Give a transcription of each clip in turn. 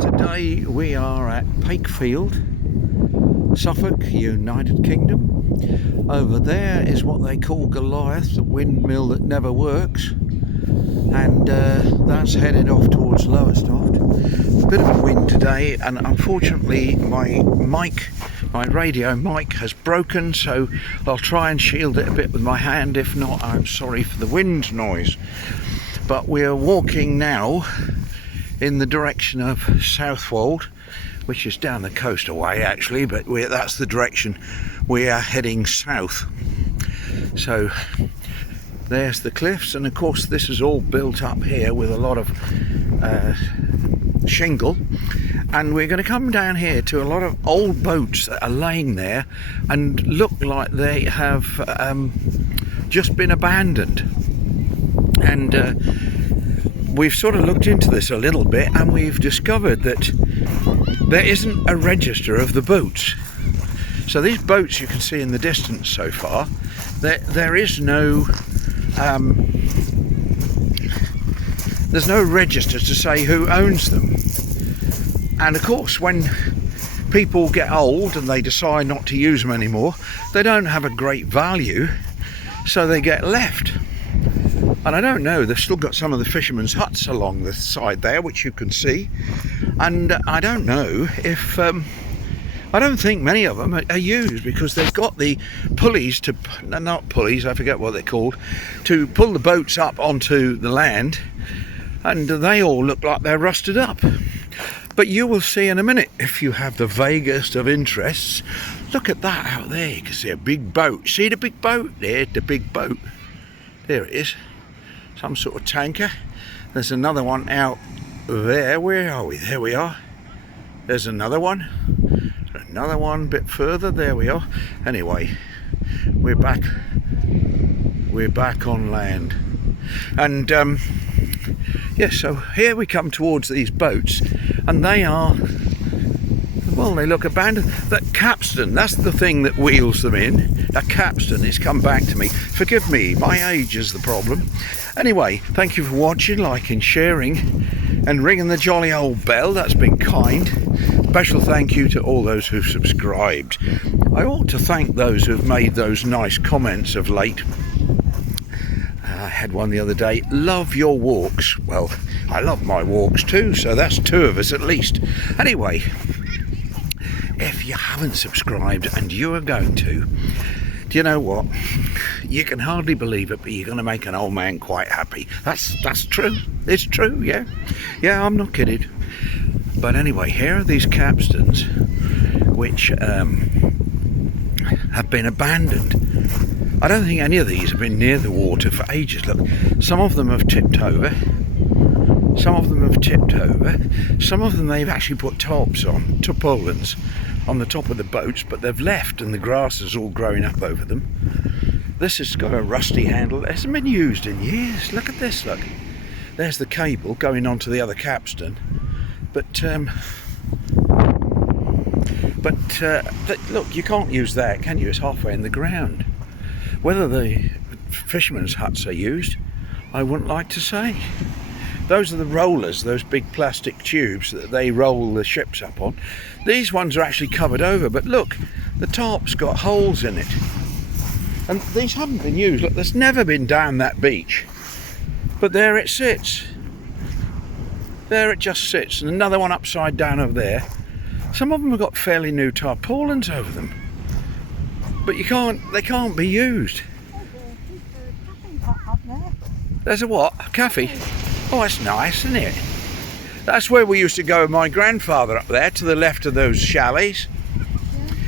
Today we are at Pakefield, Suffolk, United Kingdom. Over there is what they call Goliath, the windmill that never works, and that's headed off towards Lowestoft. A bit of a wind today, and unfortunately my radio mic has broken, so I'll try and shield it a bit with my hand. If not, I'm sorry for the wind noise. But we're walking now in the direction of Southwold, which is down the coast away actually, but that's the direction we are heading south. So there's the cliffs, and of course this is all built up here with a lot of shingle, and we're going to come down here to a lot of old boats that are laying there and look like they have just been abandoned. And we've sort of looked into this a little bit, and we've discovered that there isn't a register of the boats. So these boats you can see in the distance so far, there is no there's no register to say who owns them. And of course, when people get old and they decide not to use them anymore, they don't have a great value, so they get left. And I don't know, they've still got some of the fishermen's huts along the side there, which you can see. And I don't know if, I don't think many of them are used, because they've got the pulleys to, not pulleys, I forget what they're called, to pull the boats up onto the land, and they all look like they're rusted up. But you will see in a minute, if you have the vaguest of interests. Look at that out there, you can see a big boat. See the big boat? There's the big boat. There it is. Some sort of tanker. There's another one out there. Where are we? There we are. There's another one. Another one a bit further. There we are. Anyway, we're back on land. And yes, so here we come towards these boats, and they are, well, they look abandoned. That capstan, that's the thing that wheels them in. That capstan has come back to me. Forgive me, my age is the problem. Anyway, thank you for watching, liking, sharing, and ringing the jolly old bell. That's been kind. Special thank you to all those who've subscribed. I ought to thank those who've made those nice comments of late. I had one the other day. Love your walks. Well, I love my walks too, so that's two of us at least. Anyway, if you haven't subscribed and you are going to, do you know what? You can hardly believe it, but you're going to make an old man quite happy. That's true. It's true, yeah. Yeah, I'm not kidding. But anyway, here are these capstans which have been abandoned. I don't think any of these have been near the water for ages. Look, some of them have tipped over. Some of them have tipped over. Some of them they've actually put tarpaulins on the top of the boats, but they've left and the grass is all growing up over them. This has got a rusty handle. It hasn't been used in years. Look at this, look. There's the cable going onto the other capstan. But look, you can't use that, can you? It's halfway in the ground. Whether the fishermen's huts are used, I wouldn't like to say. Those are the rollers, those big plastic tubes that they roll the ships up on. These ones are actually covered over, but look, the top's got holes in it. And these haven't been used. Look, there's never been down that beach. But there it sits. There it just sits. And another one upside down over there. Some of them have got fairly new tarpaulins over them. But they can't be used. There's a what? A cafe? Oh, that's nice, isn't it? That's where we used to go with my grandfather, up there to the left of those chalets.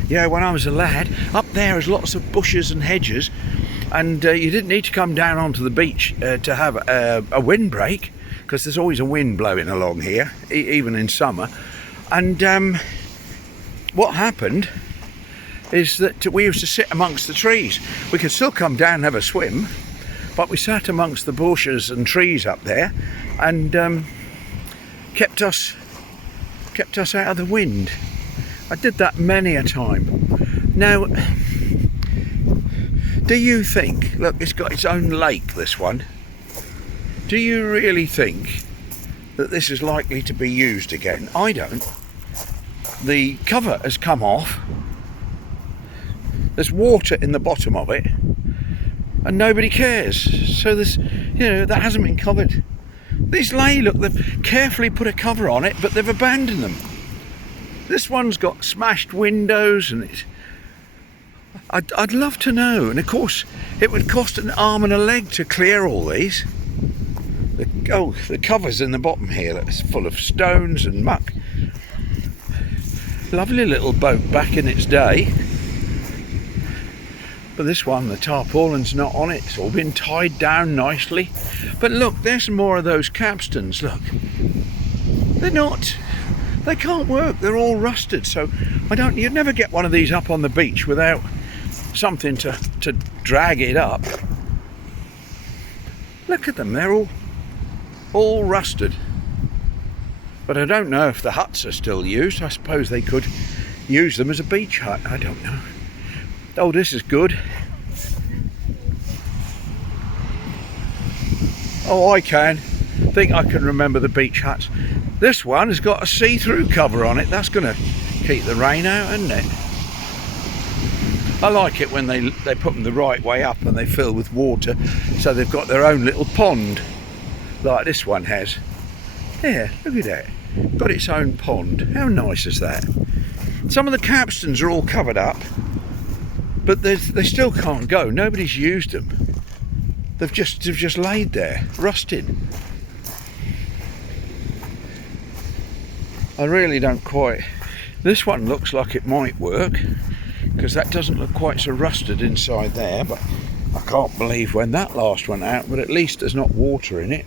Yeah, when I was a lad. Up there is lots of bushes and hedges, and you didn't need to come down onto the beach to have a windbreak, because there's always a wind blowing along here, even in summer. And what happened is that we used to sit amongst the trees. We could still come down and have a swim, but we sat amongst the bushes and trees up there, and kept us out of the wind. I did that many a time. Now, do you think, look, it's got its own lake, this one. Do you really think that this is likely to be used again. I don't. The cover has come off. There's water in the bottom of it, and nobody cares. So there's, that hasn't been covered. These look, they've carefully put a cover on it, but they've abandoned them. This one's got smashed windows, and I'd love to know. And of course, it would cost an arm and a leg to clear all these. The cover's in the bottom here, that's full of stones and muck. Lovely little boat back in its day. But this one, the tarpaulin's not on it. It's all been tied down nicely. But look, there's some more of those capstans. Look, they can't work. They're all rusted. So you'd never get one of these up on the beach without something to drag it up. Look at them. They're all rusted. But I don't know if the huts are still used. I suppose they could use them as a beach hut. I don't know. Oh, this is good. Oh, I think I can remember the beach huts. This one has got a see-through cover on it. That's going to keep the rain out, isn't it? I like it when they put them the right way up and they fill with water, so they've got their own little pond, like this one has. Yeah, look at that. Got its own pond. How nice is that? Some of the capstans are all covered up, but they still can't go. Nobody's used them. They've just laid there, rusted. I really don't quite. This one looks like it might work, because that doesn't look quite so rusted inside there. But I can't believe when that last went out. But at least there's not water in it.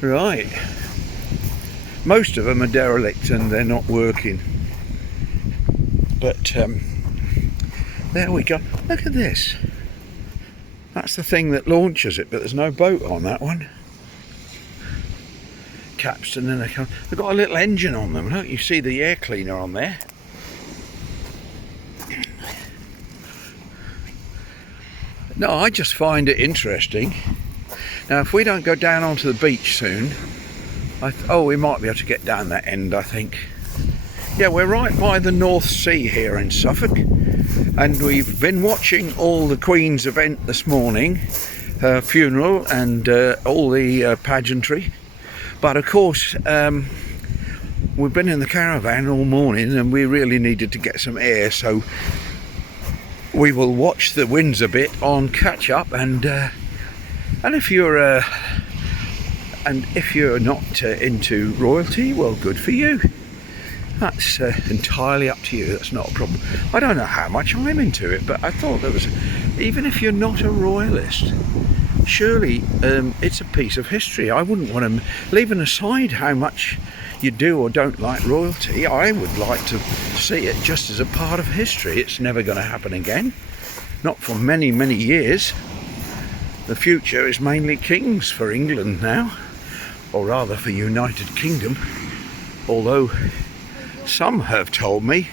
Right. Most of them are derelict and they're not working. But there we go. Look at this. That's the thing that launches it, but there's no boat on that one. Capstan, and they've got a little engine on them. Look, you see the air cleaner on there. No, I just find it interesting. Now, if we don't go down onto the beach soon, we might be able to get down that end, I think. Yeah, we're right by the North Sea here in Suffolk, and we've been watching all the Queen's event this morning, her funeral and all the pageantry. But of course, we've been in the caravan all morning and we really needed to get some air, so we will watch the Windsor bit on catch up, and if you're not into royalty, well, good for you. That's entirely up to you. That's not a problem. I don't know how much I'm into it, but I thought there was, even if you're not a royalist, surely it's a piece of history. I wouldn't want to, leaving aside how much you do or don't like royalty, I would like to see it just as a part of history. It's never going to happen again, not for many, many years. The future is mainly kings for England now, or rather for United Kingdom, although some have told me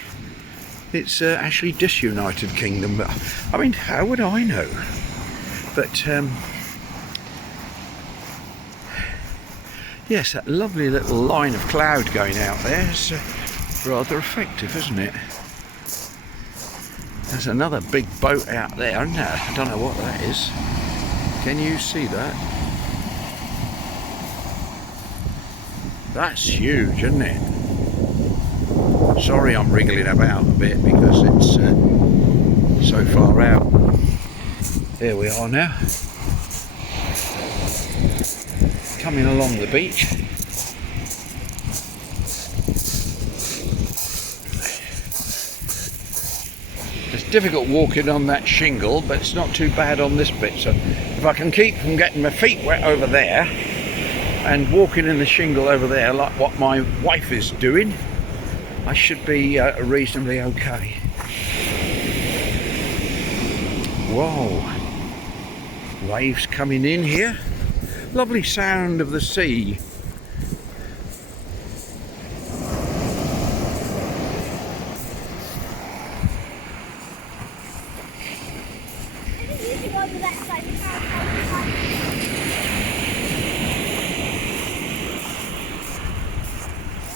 it's actually disunited kingdom. But I mean, how would I know? But yes, that lovely little line of cloud going out there is rather effective, isn't it? There's another big boat out there, isn't there? I don't know what that is. Can you see that? That's huge, isn't it? Sorry I'm wriggling about a bit because it's so far out. Here we are now, coming along the beach. It's difficult walking on that shingle, but it's not too bad on this bit. So if I can keep from getting my feet wet over there and walking in the shingle over there like what my wife is doing, I should be reasonably okay. Whoa, waves coming in here. Lovely sound of the sea